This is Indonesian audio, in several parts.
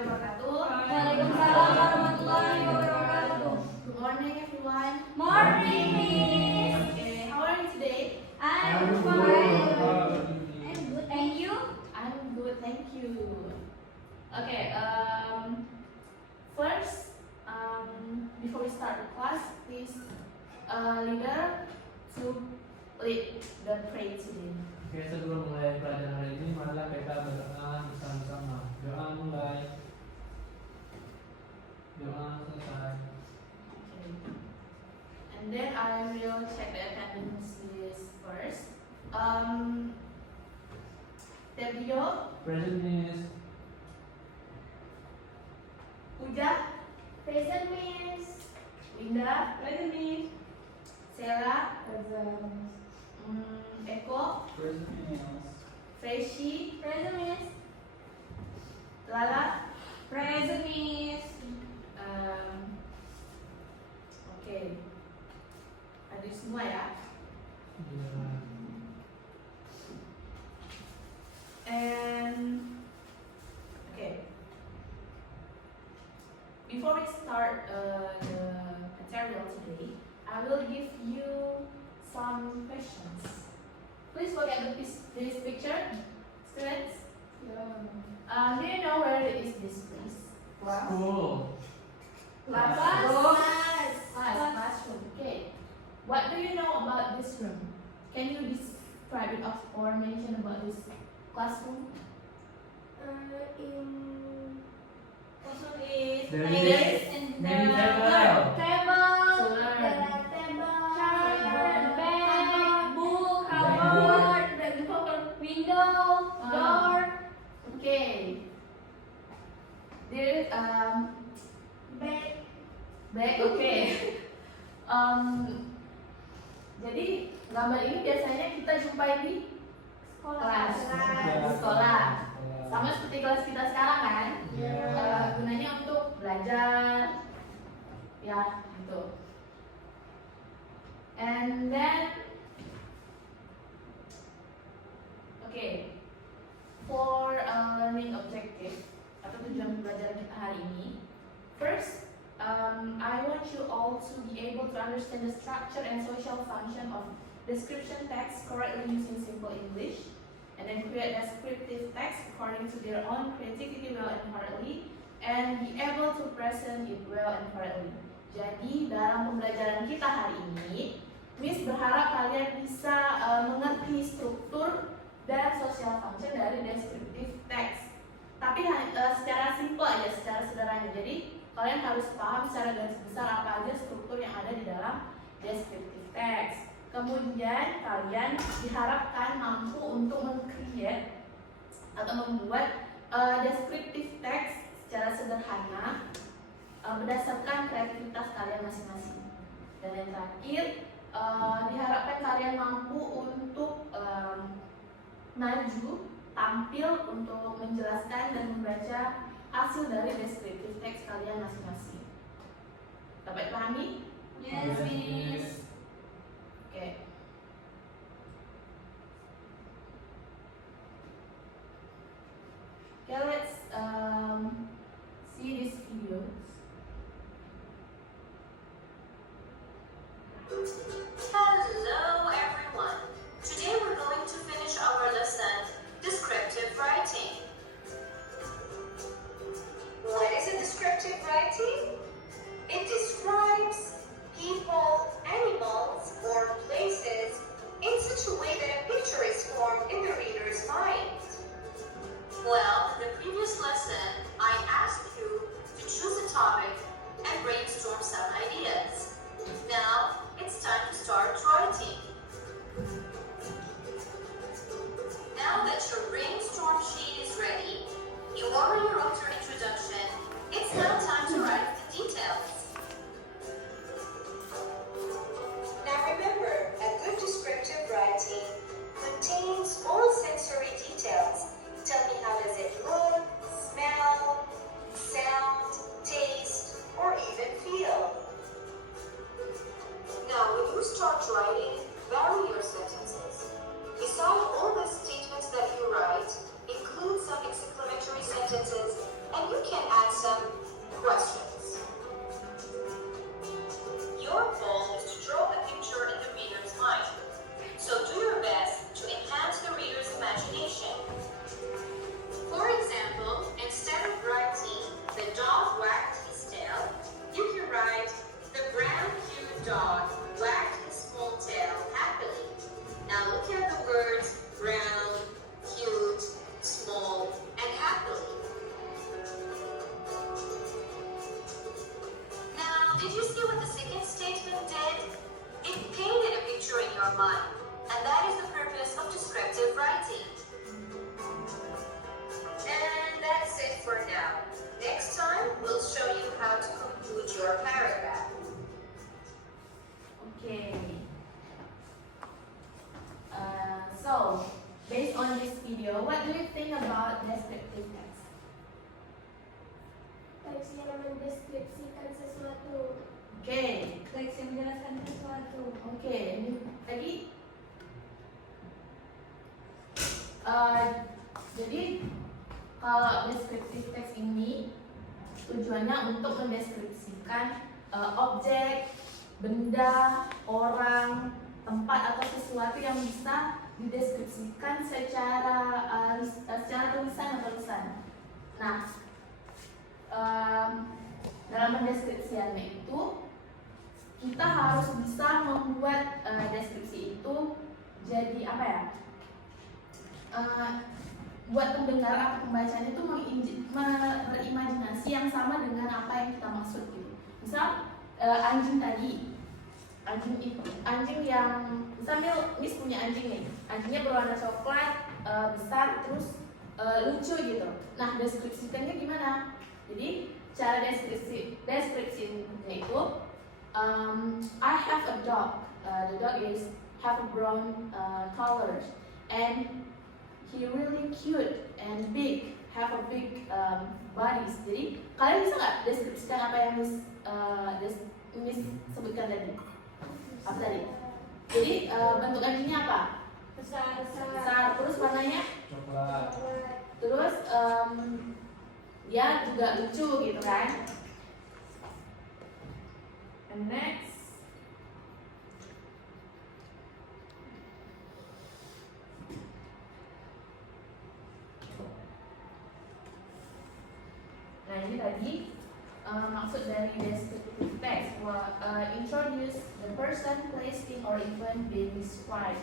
wabarakatuh. Waalaikumsalam warahmatullahi wabarakatuh. Good morning, everyone. Morning, Miss. Okay, how are you today? I'm fine. I'm good. Thank you. I'm good, thank you. Okay, first, before we start the class, please, leader to lead the prayer today. Oke, sebelum mulai pelajaran hari ini, marilah kita berdoa bersama-sama. Doa mulai. Doa selesai. Okay. And then I will check the attendance list first. Tebio, Present Miss. Uja, Present, Miss. Linda, Present, Miss. Sarah, Present. Eko, Present Miss. Freshi, Present, Miss. Lala. Present, Miss. Oke, hadir semua ya. And okay, before we start the material today, I will give you some questions. Please look at this picture, students. Do you know where is this place? School. Classroom. Okay. What do you know about this room? Can you describe it or mention about this classroom? There is many table. Okay. There is bag. Okay. Jadi gambar ini biasanya kita jumpai di kelas, di sekolah. Sama seperti kelas kita sekarang kan? Gunanya untuk belajar, ya gitu. And then, okay, for learning objective atau tujuan belajar kita hari ini, first, I want you all to be able to understand the structure and social function of description text correctly using simple English, and then create descriptive text according to their own creativity well and correctly, and be able to present it well and correctly. Jadi dalam pembelajaran kita hari ini, Miss berharap kalian bisa mengerti struktur dan social function dari descriptive text. Tapi secara simple aja, secara sederhana. Jadi kalian harus paham secara garis besar apa aja struktur yang ada di dalam descriptive text. Kemudian kalian diharapkan mampu untuk meng-create atau membuat descriptive text secara sederhana berdasarkan kreativitas kalian masing-masing. Dan yang terakhir, diharapkan kalian mampu untuk maju, tampil untuk menjelaskan dan membaca hasil dari descriptive text kalian masing-masing. Dapat pahami? Yes, Miss. Okay. Okay, let's see these videos. Hello everyone! Today we're going to finish our lesson, Descriptive Writing. What is a descriptive writing? It describes people, animals, or places in such a way that a picture is formed in the reader's mind. Well, in the previous lesson, I asked you to choose a topic and brainstorm some ideas. Now, it's time to start writing. Now that your brainstorm sheet is ready, you already wrote your introduction, it's now time to write the details. Now remember, a good descriptive writing contains all sensory details. Tell me, how does it look, smell, sound, taste, or even feel? Now when you start writing, mind. And that is the purpose of descriptive writing. And that's it for now. Next time, we'll show you how to conclude your paragraph. Okay. So, based on this video, what do you think about descriptive text? Teks yang mendeskripsikan sesuatu. Okay. Teks yang menjelaskan sesuatu. Okay. Tadi, jadi kalau descriptive text ini tujuannya untuk mendeskripsikan objek, benda, orang, tempat atau sesuatu yang bisa dideskripsikan secara tulisan atau lisan. Nah, dalam pendeskripsiannya itu kita harus bisa membuat deskripsi itu jadi apa ya? Buat pendengar atau pembacanya itu berimajinasi yang sama dengan apa yang kita maksud gitu. Misal anjing tadi, anjing yang misal Miss punya anjing nih, anjingnya berwarna coklat, besar, terus lucu gitu. Nah, deskripsikannya gimana? Jadi cara deskripsinya itu I have a dog. The dog have a brown color and he really cute and big, have a big bodies. Jadi kalian bisa nggak deskripsikan apa yang Miss sebutkan tadi? Apa tadi? Jadi bentuk anjingnya apa? Besar. Terus warnanya? Coklat. Terus dia juga lucu gitu kan? And next. Nah ini tadi maksud dari descriptive text. Introduce the person, place, thing, or event being described.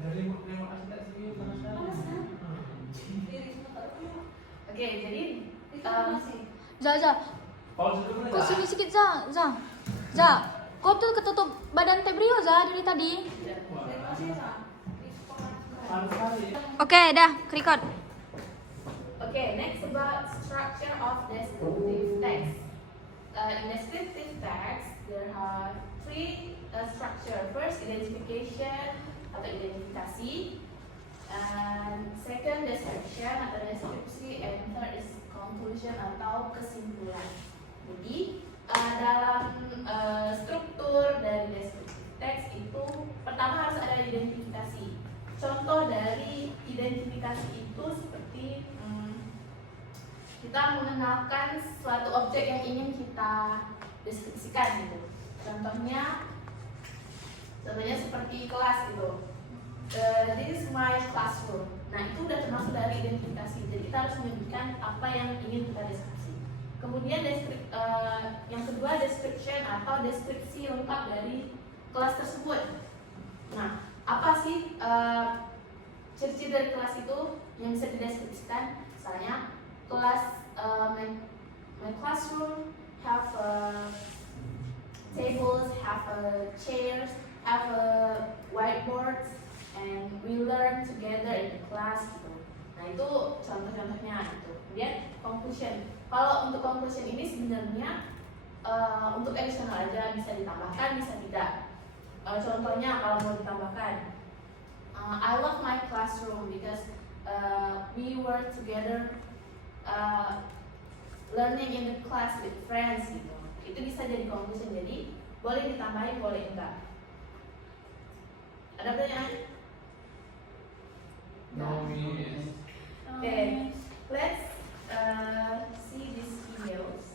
Dari lima aspek sih Oke, jadi Za, pause dulu kau ya. sini sikit Za, kau tuh ketutup badan Tebrio Za dari tadi. Oke, dah, record. okay, next about structure of descriptive text. In descriptive text, there are three structure. First, identification atau identifikasi, and second, description atau deskripsi, and third is conclusion atau kesimpulan. Jadi dalam struktur dari descriptive text itu pertama harus ada identifikasi. Contoh dari identifikasi itu seperti kita mengenalkan suatu objek yang ingin kita deskripsikan gitu. Contohnya seperti kelas gitu. This is my classroom. Nah itu udah termasuk dari identifikasi. Jadi kita harus menyebutkan apa yang ingin kita deskripsi. Kemudian yang kedua description atau deskripsi lengkap dari kelas tersebut. Nah apa sih ciri-ciri dari kelas itu yang bisa dideskripsikan? Misalnya kelas my classroom have tables, have chairs, have whiteboards, and we learn together in the class gitu. Nah itu contoh-contohnya gitu. Kemudian conclusion. Kalau untuk conclusion ini sebenarnya untuk additional aja, bisa ditambahkan, bisa tidak. Contohnya kalau mau ditambahkan, I love my classroom because we were together learning in the class with friends gitu. Itu bisa jadi conclusion. Jadi boleh ditambahin, boleh enggak. Ada pertanyaan? No, miss. Okay, let's see these videos.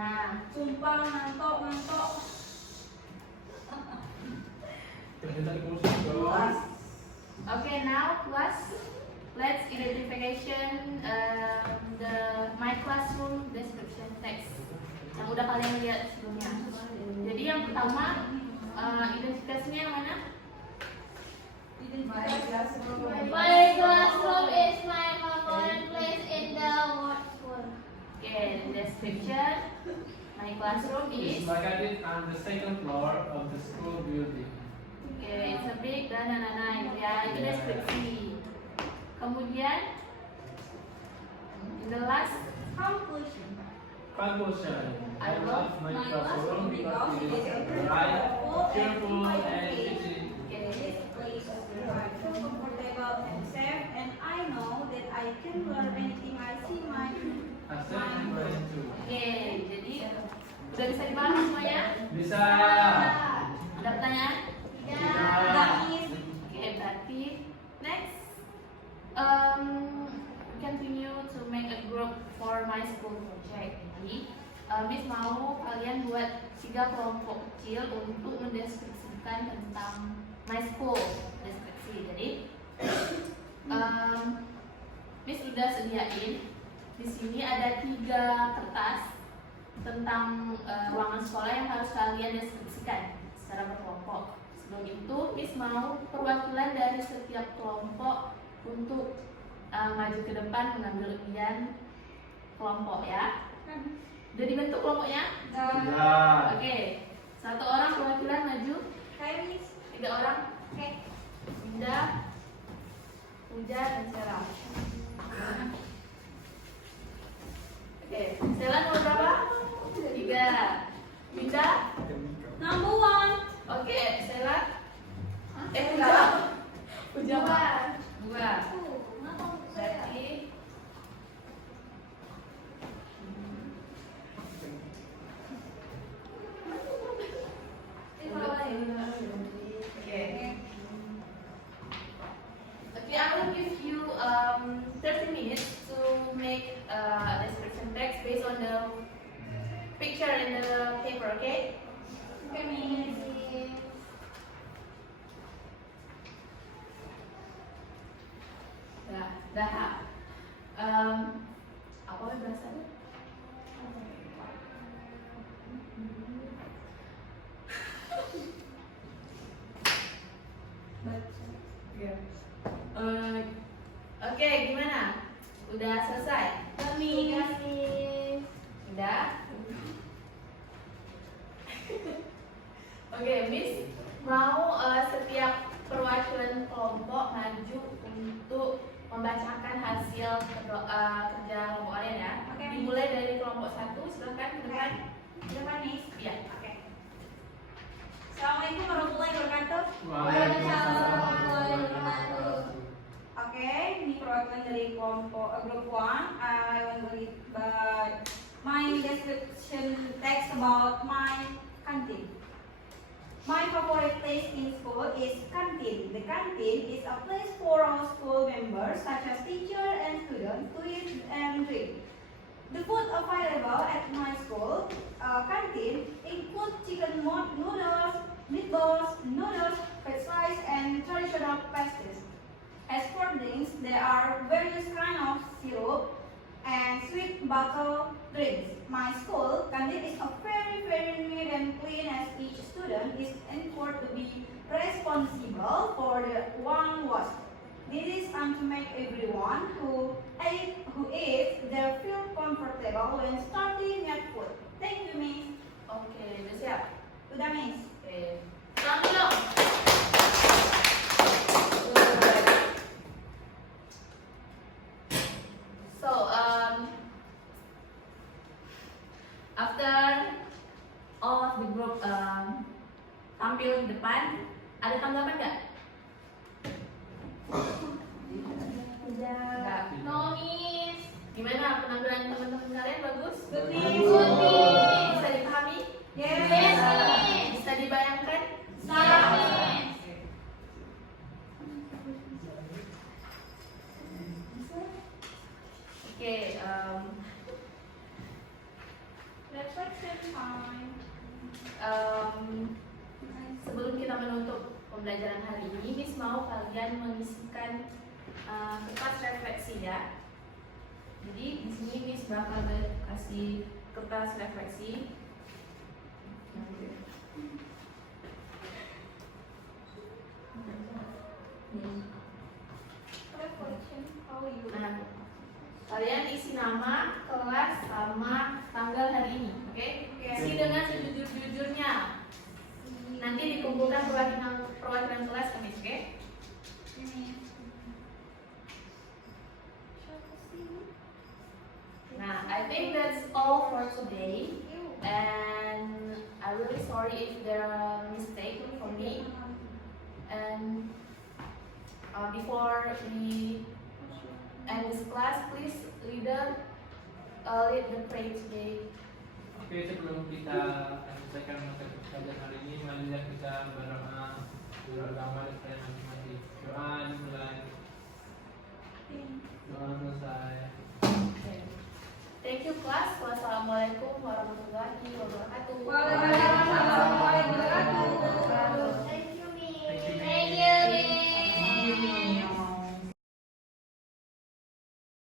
Nah, Sumpah ngantuk. Kita di kursi bawah. okay, now class, let's identification my classroom description text yang udah kalian lihat sebelumnya. Jadi yang pertama identifikasinya yang mana? My classroom. My classroom is my favorite place in the world. Okay, the description. My classroom It's is located on the second floor of the school building. okay, it's a big dan itu ya, itu deskripsi. Kemudian the last Conclusion. Conclusion. I I love my My classroom because it is bright, cheerful, and easy. okay. This place is feel comfortable and safe, and I know that I can learn anything I see my Accept and to. Oke, jadi udah bisa dipahami semuanya? Bisa. Ada pertanyaan? That is Oke, berarti next we continue to make a group for my school project. Jadi Miss mau kalian buat 3 kelompok kecil untuk mendeskripsikan tentang my school deskripsi. Jadi Miss udah sediain di sini ada 3 kertas tentang ruangan sekolah yang harus kalian deskripsikan secara berkelompok. Sebelum itu, Miss mau perwakilan dari setiap kelompok untuk maju ke depan mengambil undian kelompok ya. Udah dibentuk kelompoknya? Ya. Oke, 1 orang perwakilan maju, kayak Miss. 3 orang. Oke, Dinda, Puja, dan Sarah. Oke, Stella nomor berapa? 3. Dinda? Number 1. Oke, Stella? Puja? Puja apa? 2. Berarti okay. Okay, I will give you 30 minutes to make a description text based on the picture in the paper, okay? Okay, Miss. Dah. Apa bahasanya? Oke, gimana? Udah selesai? Kami. Udah? Oke, Miss mau setiap perwakilan kelompok maju untuk membacakan hasil kerja kelompok kalian ya. Oke. Dimulai dari kelompok 1, silakan ke depan. Depan Miss. Iya. Oke. Assalamualaikum warahmatullahi wabarakatuh. Oke, ini perwakilan dari kelompok group 1. I want to read my description text about my canteen. My favorite place in school is canteen. The canteen is a place for all school members, such as teacher and students, to eat and drink. The food available at my school canteen include chicken noodles, meatballs, noodles, french fries, and traditional pastries. As for drinks, there are various kinds of syrup and sweet bottle drinks. My school canteen is a very neat and clean, as each student is encouraged to be responsible for their own waste. This is to make everyone who eats there feel comfortable when starting at food. Thank you, Miss. Oke, udah siap? Udah, Miss. Oke. Selamat dong. So, after all of the group tampil di depan, ada tanggapan nggak? Nggak. No, Miss. Gimana penampilan teman-teman kalian? Bagus? Good, Miss. Good, Miss. Bisa dipahami? Yes. Bisa dibayangkan? Miss. Oke, Next one. Fine. Sebelum kita menutup pembelajaran hari ini, Miss mau kalian mengisikan kertas refleksi ya. Jadi di sini Miss bakal kasih kertas refleksi. Reflection. How you? Nah, kalian isi nama, kelas, sama tanggal hari ini, oke? Isi dengan sejujur-jujurnya. Nanti dikumpulkan perwakilan kelas ke Miss, oke? Nah, I think that's all for today, and I'm really sorry if there are mistakes for me. And before we end this class, please lead the prayer today. Oke, sebelum kita selesaikan materi pelajaran hari ini, marilah kita berdoa dan kalian masing-masing. Doa dimulai. Doa selesai. Thank you class. Wassalamualaikum warahmatullahi wabarakatuh. Waalaikumsalam.